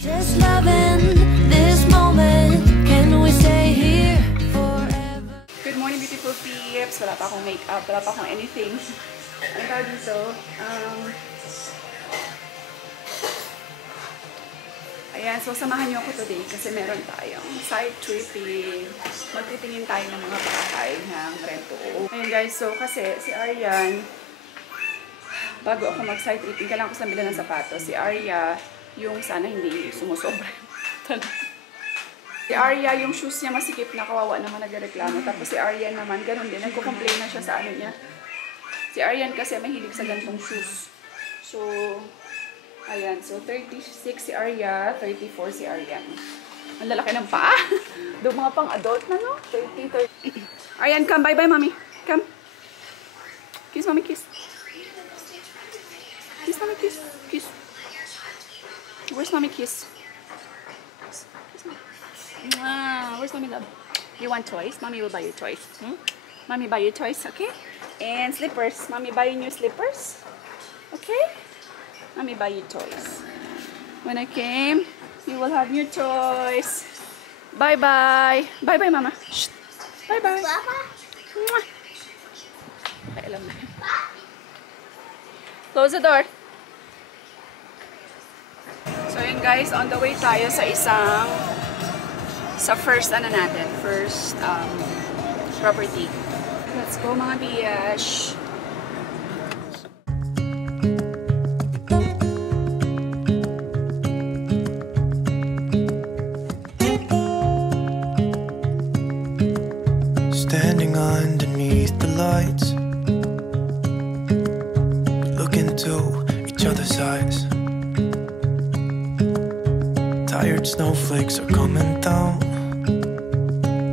Just loving this moment. Can we stay here forever? Good morning, beautiful peeps. Wala pa akong makeup, wala pa akong anything. Ang tawag dito, ayan, so samahan niyo ako today kasi meron tayong side tripping. Magtitingin tayo ng mga bahay ng rento. Ayan guys, so kasi si Aryan, bago ako mag-side tripping, kailangan ko sa bila ng sapatos. Si Arya, yung sana hindi sumusobra. Si Arya, yung shoes niya masikip na, kawawa naman nagreklamo. Tapos si Aryan naman, ganun din, nagko-complain na siya sa ano niya. Si Aryan kasi mahilig sa gantong shoes. So, ayan. So, 36 si Arya, 34 si Aryan. Ang lalaki ng paa. Doon mga pang-adult na, no? 30. Aryan, come. Bye-bye, mommy. Come. Kiss, mommy, kiss. Kiss, mommy, kiss. Kiss. Where's mommy, kiss? Kiss, mommy. Where's mommy, love? You want toys? Mommy will buy you toys. Mommy buy you toys, okay? And slippers. Mommy buy you new slippers. Okay? Mommy buy you toys. When I came, you will have new toys. Bye-bye. Bye-bye, mama. Shh. Bye-bye. Mwah. Okay, alam na. Close the door. So yun guys, on the way tayo sa first property. Let's go mga biyash. Standing underneath the lights, look into each other's eyes. Tired snowflakes are coming down,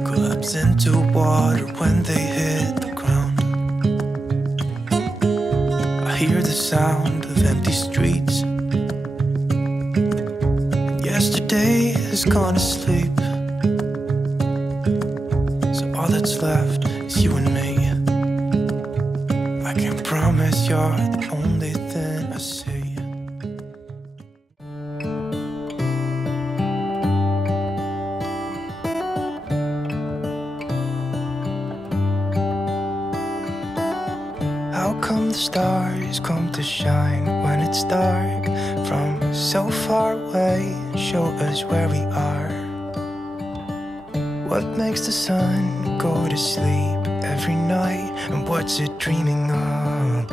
collapse into water when they hit the ground. I hear the sound of empty streets. Yesterday has gone to sleep, so all that's left is you and me. I can promise you're the only thing I see. How come the stars come to shine when it's dark from so far away and show us where we are? What makes the sun go to sleep every night, and what's it dreaming of?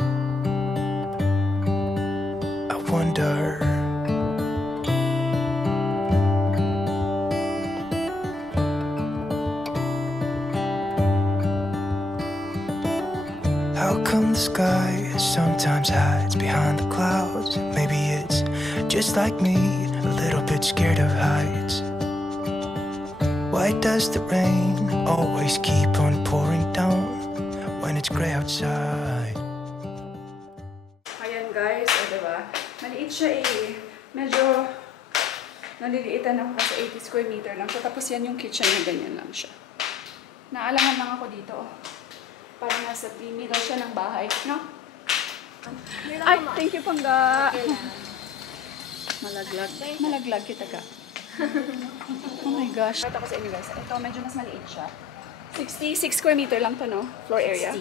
I wonder. How come the sky sometimes hides behind the clouds? Maybe it's just like me, a little bit scared of heights. Why does the rain always keep on pouring down when it's gray outside? Ayan guys, o diba? Maliit siya eh. Medyo naliliitan ako kasi 80 square meter lang. So tapos yan yung kitchen na ganyan lang siya. Naalaman lang ako dito. Parang nasa middle siya ng bahay, no? Ay, thank you pangga. Malaglag. Malaglag kita ka. Oh my gosh. Ito ko sa inyo guys. Ito medyo mas maliit siya. 66 square meter lang to, no? Floor area.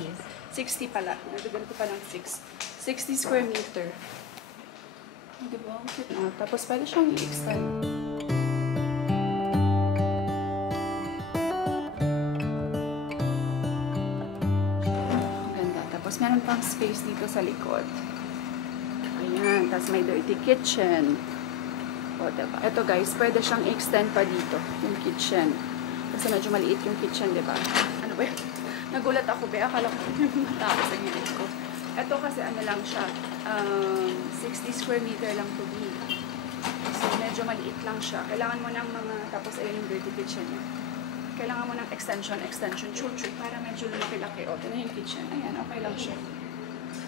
60 pala. Nagdagan ko pa ng 6. 60 square meter. Diba? Tapos pwede siyang i-extend. Tapos meron pang space dito sa likod. Ayan. Tapos may dirty kitchen. O, diba? Ito guys, pwede siyang extend pa dito. Yung kitchen. Kasi medyo maliit yung kitchen, diba? Ano ba? Nagulat ako ba? Akala ko yung matao sa gilid ko. Ito kasi ano lang siya. 60 square meter lang to be. So medyo maliit lang siya. Kailangan mo ng mga, tapos ayun yung dirty kitchen niya. Kailangan mo ng extension, chuchu, para medyo lumaki-laki. O, ito na yung kitchen. Ayan, okay lang siya.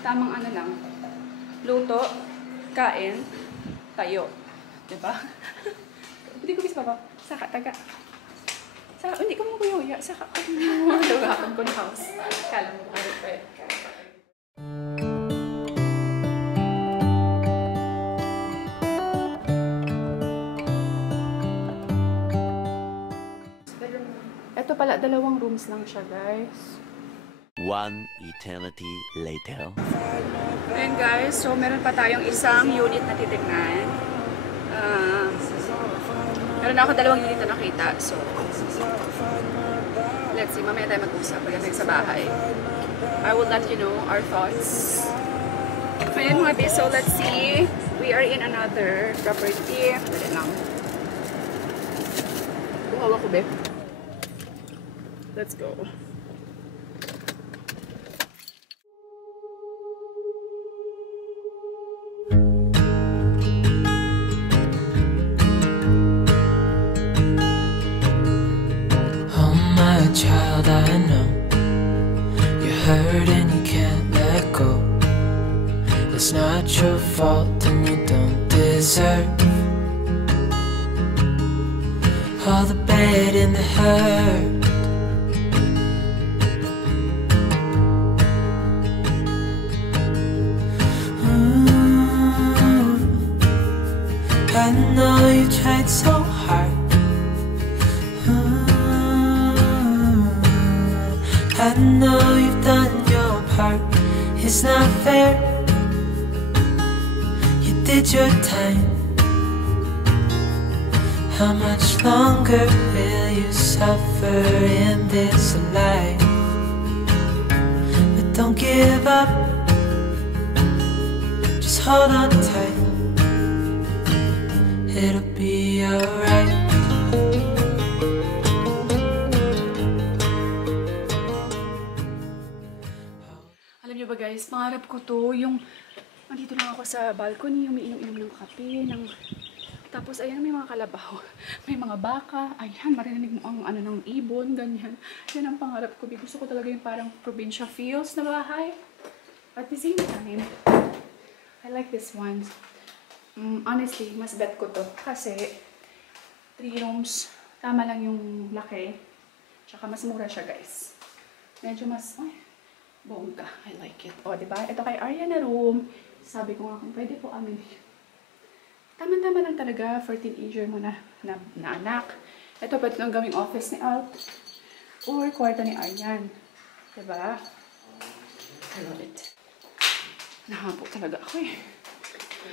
Tamang ano lang. Luto, kain, tayo. Diba? Hindi ko bisa ba? Saka, taga. Saka, hindi ko mo kuya. Saka, lugapan ko ng house. Kala mo ko pa eh. Dalawang rooms lang siya, guys. One eternity later. Ayan guys, so meron pa tayong isang unit na titignan. Meron ako dalawang unit na nakita. So, let's see. Mamaya tayo mag-usap pagdating sa bahay. I will let you know our thoughts. Ayan mga bis, so let's see. We are in another property. Dali lang. Buhawa ko, babe. Let's go. Child, I know you're hurt and you can't let go. It's not your fault and you don't deserve all the bad and the hurt. I know you tried so hard. I know you've done your part. It's not fair. You did your time. How much longer will you suffer in this life? But don't give up. Just hold on tight. It'll be alright. Ba guys, pangarap ko to, yung andito lang ako sa balcony, umiinom-inom ng kape, tapos ayan, may mga kalabaw, may mga baka, ayan, marinig mo ang ano ng ibon, ganyan. Yan ang pangarap ko. Gusto ko talaga yung parang probinsya feels na bahay. At the same time, I like this one. Honestly, mas bet ko to kasi 3 rooms, tama lang yung laki, tsaka mas mura siya guys. Medyo mas, bongga. I like it. O, diba? Ito kay Arya na room. Sabi ko nga kung pwede po amin. Tama-tama lang talaga for teenager mo na anak. Ito pwede lang gawing office ni Alt. Or kwarto ni Aryan. Diba? I love it. Nahapo talaga ako eh.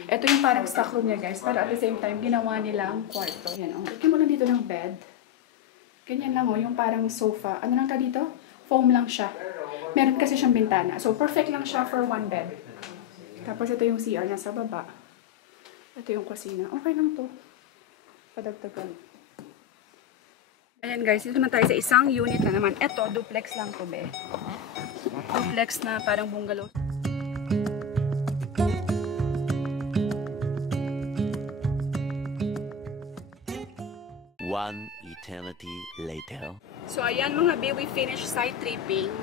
Ito yung parang stock room niya guys. Pero at the same time, ginawa nilang kwarto. Yan o. Lagyan mo lang dito ng bed. Ganyan lang o. Yung parang sofa. Ano lang ka dito? Foam lang siya. Meron kasi siyang bintana. So, perfect lang siya for 1 bed. Tapos, ito yung CR niya sa baba. Ito yung kusina. Okay lang to. Padagdagan. Ayan guys, dito naman tayo sa isang unit na naman. Ito, duplex lang to, be. Duplex na parang bungalow. One eternity later. So, ayan mga be, we finished site tripping.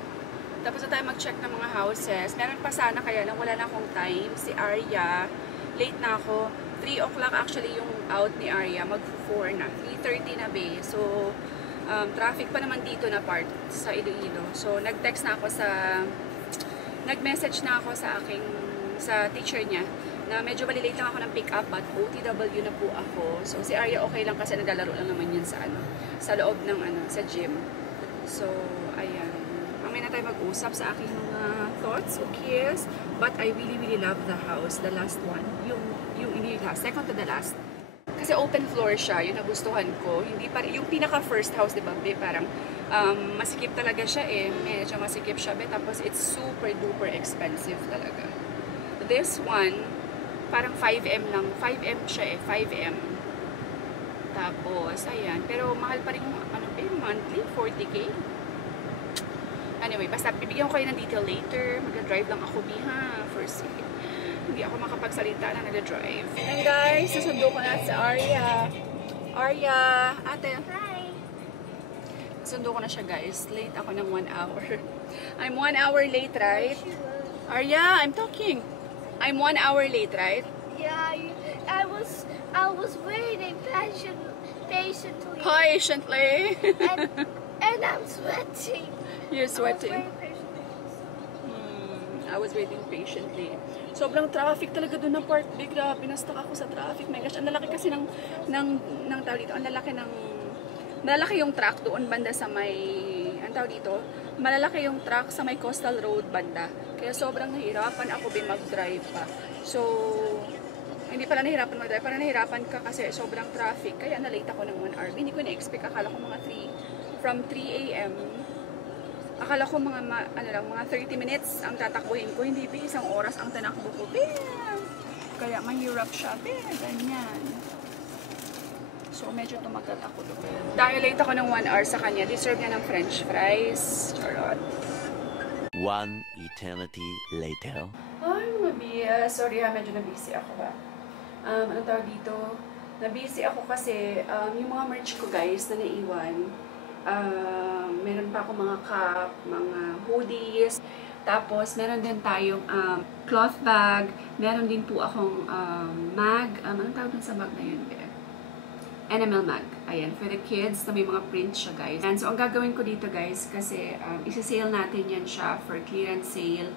Tapos na tayo mag-check ng mga houses. Meron pa sana, kaya lang wala na akong time. Si Arya, late na ako. 3 o'clock actually yung out ni Arya. Mag-4 na. 3:30 na be. So, traffic pa naman dito na part sa Iloilo. So, nag-text na ako nag-message na ako sa teacher niya na medyo malilate lang ako ng pick-up at OTW na po ako. So, si Arya okay lang kasi naglalaro lang naman yun sa loob ng sa gym. So, ayan. Mamaya na tayo mag-usap sa aking mga thoughts, okay? But I really love the house, the last one. Yung second to the last. Kasi open floor siya, yung nagustuhan ko. Hindi pa yung pinaka first house, di ba? Parang masikip talaga siya eh. Medyo masikip siya, tapos it's super duper expensive talaga. This one, parang 5M lang. 5M siya eh, 5M. Tapos, ayan. Pero mahal pa rin yung monthly, 40K. Anyway, basta bibigyan ko kayo ng detail later. Mag-drive lang ako biha. First, hindi ako makapagsalita na nag-drive. And guys, nasundo ko na sa Arya. Arya, ate. Hi. Nasundo ko na siya guys. Late ako ng 1 hour. I'm 1 hour late, right? Arya, I'm talking. I'm 1 hour late, right? Yeah, I was waiting patiently. Patiently. And I'm sweating. You're sweating. I was waiting patiently. Sobrang traffic talaga doon na part. Grabe, na-stuck ako sa traffic. My gosh, ang lalaki kasi ng tao dito. Ang lalaki ng malalaki yung truck doon banda sa may, ang tawag dito, malalaki yung truck sa may Coastal Road banda. Kaya sobrang nahirapan ako mag-drive pa. So, hindi pala nahirapan mag-drive, parang nahirapan ka kasi sobrang traffic. Kaya na-late ako ng 1 hour. Hindi ko na-expect, akala ko mga 3, from 3 a.m. Akala ko mga, mga 30 minutes ang tatakbuhin ko. Hindi pa isang oras ang tanakbo ko. Kaya mahirap siya. Ganyan. So, medyo tumagal ako doon. Dahil late ako ng 1 hour sa kanya, deserve niya ng french fries. Charot. 1 eternity later. Ay, sorry ha, medyo na-busy ako ba. Anong tawag dito? Na-busy ako kasi yung mga merch ko guys na naiwan. Meron pa ako mga cup, mga hoodies. Tapos, meron din tayong cloth bag. Meron din po akong mag. Anong tawag din sa mag na yun? NML mag. Ayan, for the kids na may mga print siya guys. And so, ang gagawin ko dito guys, kasi isa-sale natin yan siya for clearance sale.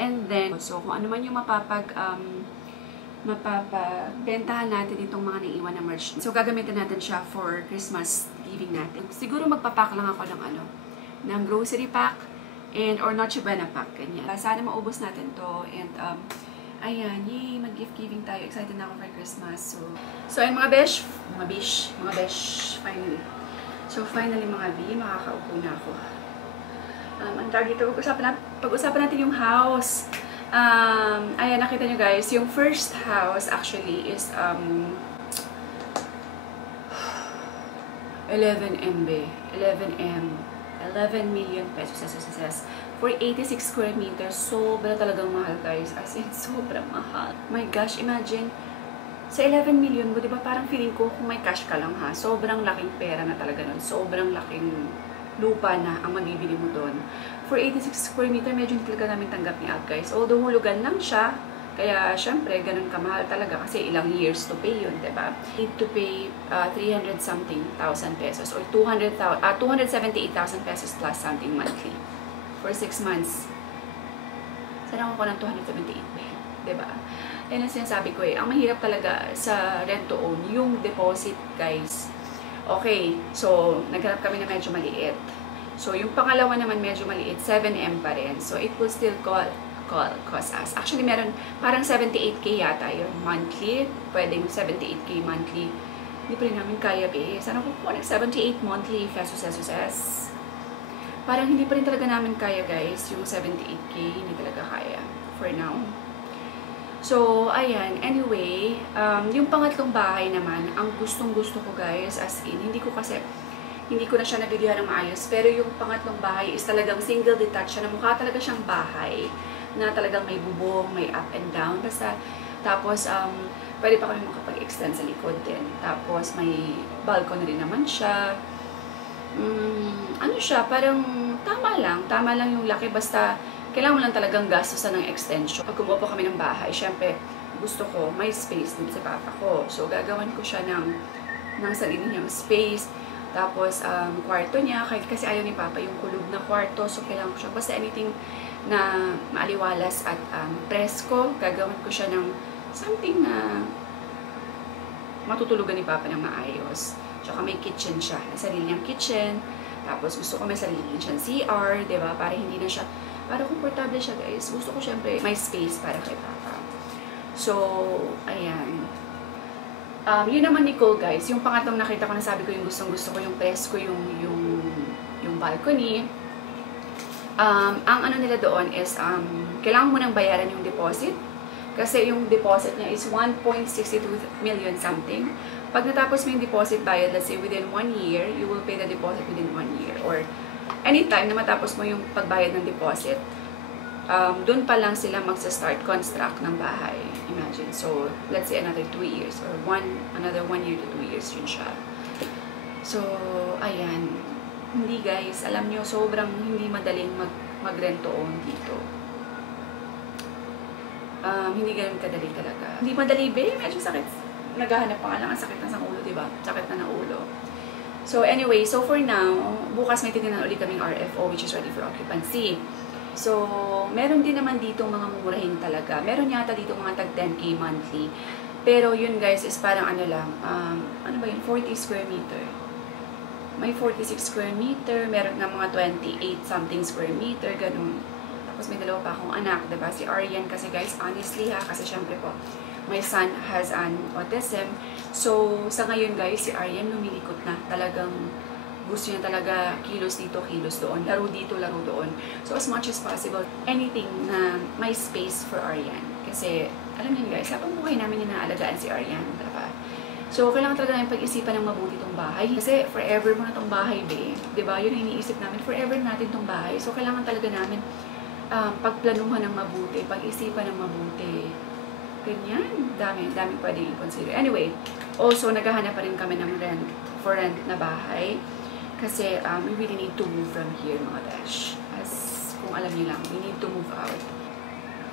And then, so kung ano man yung mapapabentahan natin itong mga naiwan na merch. So, gagamitin natin siya for Christmas giving natin. Siguro magpapack lang ako ng grocery pack and or Noche Buena pack. Ganyan. Sana maubos natin to and ayan, yay, mag-gift giving tayo. Excited na ako for Christmas. So ayun mga besh, finally. So finally mga B, makakaupo na ako. Ang tawag dito, pag-usapan natin yung house. Ayan, nakita nyo guys, yung first house actually is 11 million pesos for 86 square meters. Sobra talagang mahal guys, as in sobrang mahal. My gosh, imagine sa 11 million mo, di ba parang feeling ko kung may cash ka lang ha, sobrang laking pera na talaga nun, sobrang laking lupa na ang mabibili mo doon. For 86 square meter, medyo hindi talaga namin tanggap ni Ab guys. Although hulugan lang siya, kaya syempre ganun kamahal talaga kasi ilang years to pay yun, diba? Need to pay 300 something thousand pesos or 278,000 pesos plus something monthly for 6 months. Sana ako ng 278, diba? Yan ang sinasabi ko eh. Ang mahirap talaga sa rent to own, yung deposit guys. Okay, so naghanap kami na medyo maliit. So yung pangalawa naman medyo maliit, 7M pa rin. So it will still cost us. Actually, meron parang 78K yata yun monthly. Pwedeng 78K monthly. Hindi pa rin namin kaya eh. Sana kung po 78 monthly pesos. Parang hindi pa rin talaga namin kaya guys. Yung 78K, hindi talaga kaya. For now. So, ayan. Anyway, yung pangatlong bahay naman, ang gustong-gusto ko guys, as in, hindi ko na siya nabigyan ng maayos. Pero yung pangatlong bahay is talagang single detached siya na mukha talaga siyang bahay na talagang may bubong, may up and down. Basta, tapos, pwede pa kami makapag-extend sa likod din. Tapos, may balcony rin naman siya. Ano siya, parang tama lang yung laki. Basta, kailangan mo lang talagang gastusan ng extension. Pag kumuha po kami ng bahay, syempre, gusto ko, may space din sa papa ko. So, gagawan ko siya ng sarili niyang space. Tapos, kwarto niya, kasi ayaw ni papa yung kulog na kwarto. So, kailangan ko siya, basta anything na maaliwalas at presko, gagawan ko siya ng something na matutulugan ni papa ng maayos. Tsaka may kitchen siya, may sarili niyang kitchen. Tapos, gusto ko may sarili siyang CR, diba? Para hindi na siya, para komportable siya guys. Gusto ko syempre may space para kay papa. So, ayan. Yun naman Nicole guys, yung pangatlong nakita ko na sabi ko yung gustong-gusto ko, yung presko, yung balcony. Ang ano nila doon is, kailangan mo nang bayaran yung deposit. Kasi yung deposit niya is 1.62 million something. Pag natapos mo yung deposit bayad, let's say within 1 year, you will pay the deposit within 1 year. Or anytime na matapos mo yung pagbayad ng deposit, doon pa lang sila magsa-start construct ng bahay. Imagine. So, let's say another 2 years or another 1 year to 2 years yun siya. So, ayan. Hindi guys, alam nyo, sobrang hindi madaling mag-rent to own dito. Hindi ganun kadali talaga. Hindi madali ba? Medyo sakit. Naghahanap pa nga lang ang sakit na sa ulo, diba? Sakit na ng ulo. So anyway, so for now, bukas may titignan ulit kaming RFO which is ready for occupancy. So, meron din naman dito mga mumurahin talaga. Meron yata dito mga tag 10K monthly. Pero yun guys is parang ano lang, ano ba yun? 40 square meter. may 46 square meter, meron nga mga 28 something square meter, ganun. Tapos may dalawa pa akong anak, diba? Si Arian kasi guys, honestly ha, kasi syempre po, my son has an autism. So, sa ngayon guys, si Arian lumilikot na. Talagang gusto niya talaga kilos dito, kilos doon. Laro dito, laro doon. So, as much as possible, anything na may space for Arian. Kasi, alam niyo guys, habang buhay namin inaalagaan si Arian, diba? So, kailangan talaga namin pag-isipan ng mabuti itong bahay. Kasi, forever mo na itong bahay, be. Diba? Yun ang iniisip namin. Forever natin itong bahay. So, kailangan talaga namin pagplanuhan ng mabuti, pag-isipan ng mabuti. Ganyan. Daming pwedeng i-consider. Anyway, also, naghahanap pa rin kami ng for rent na bahay. Kasi, we really need to move from here, mga dash. As, kung alam niyo lang, we need to move out.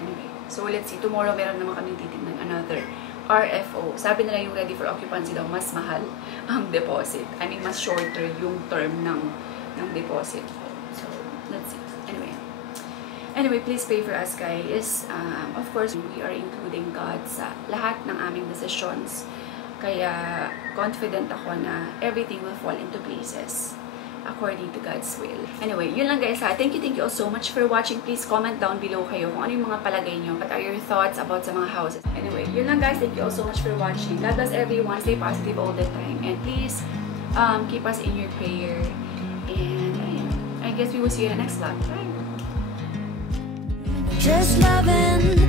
Anyway, so let's see. Tomorrow, meron naman kami titignan another RFO. Sabi nila yung ready for occupancy daw, mas mahal ang deposit. I mean, mas shorter yung term ng deposit. So, let's see. Anyway, please pray for us, guys. Of course, we are including God sa lahat ng aming decisions. Kaya, confident ako na everything will fall into places according to God's will. Anyway, yun lang guys ha. Thank you all so much for watching. Please comment down below kayo kung ano yung mga palagay nyo. What are your thoughts about sa mga houses? Anyway, yun lang guys. Thank you all so much for watching. God bless everyone. Stay positive all the time. And please, keep us in your prayer. And I guess we will see you in the next vlog. Bye! Just loving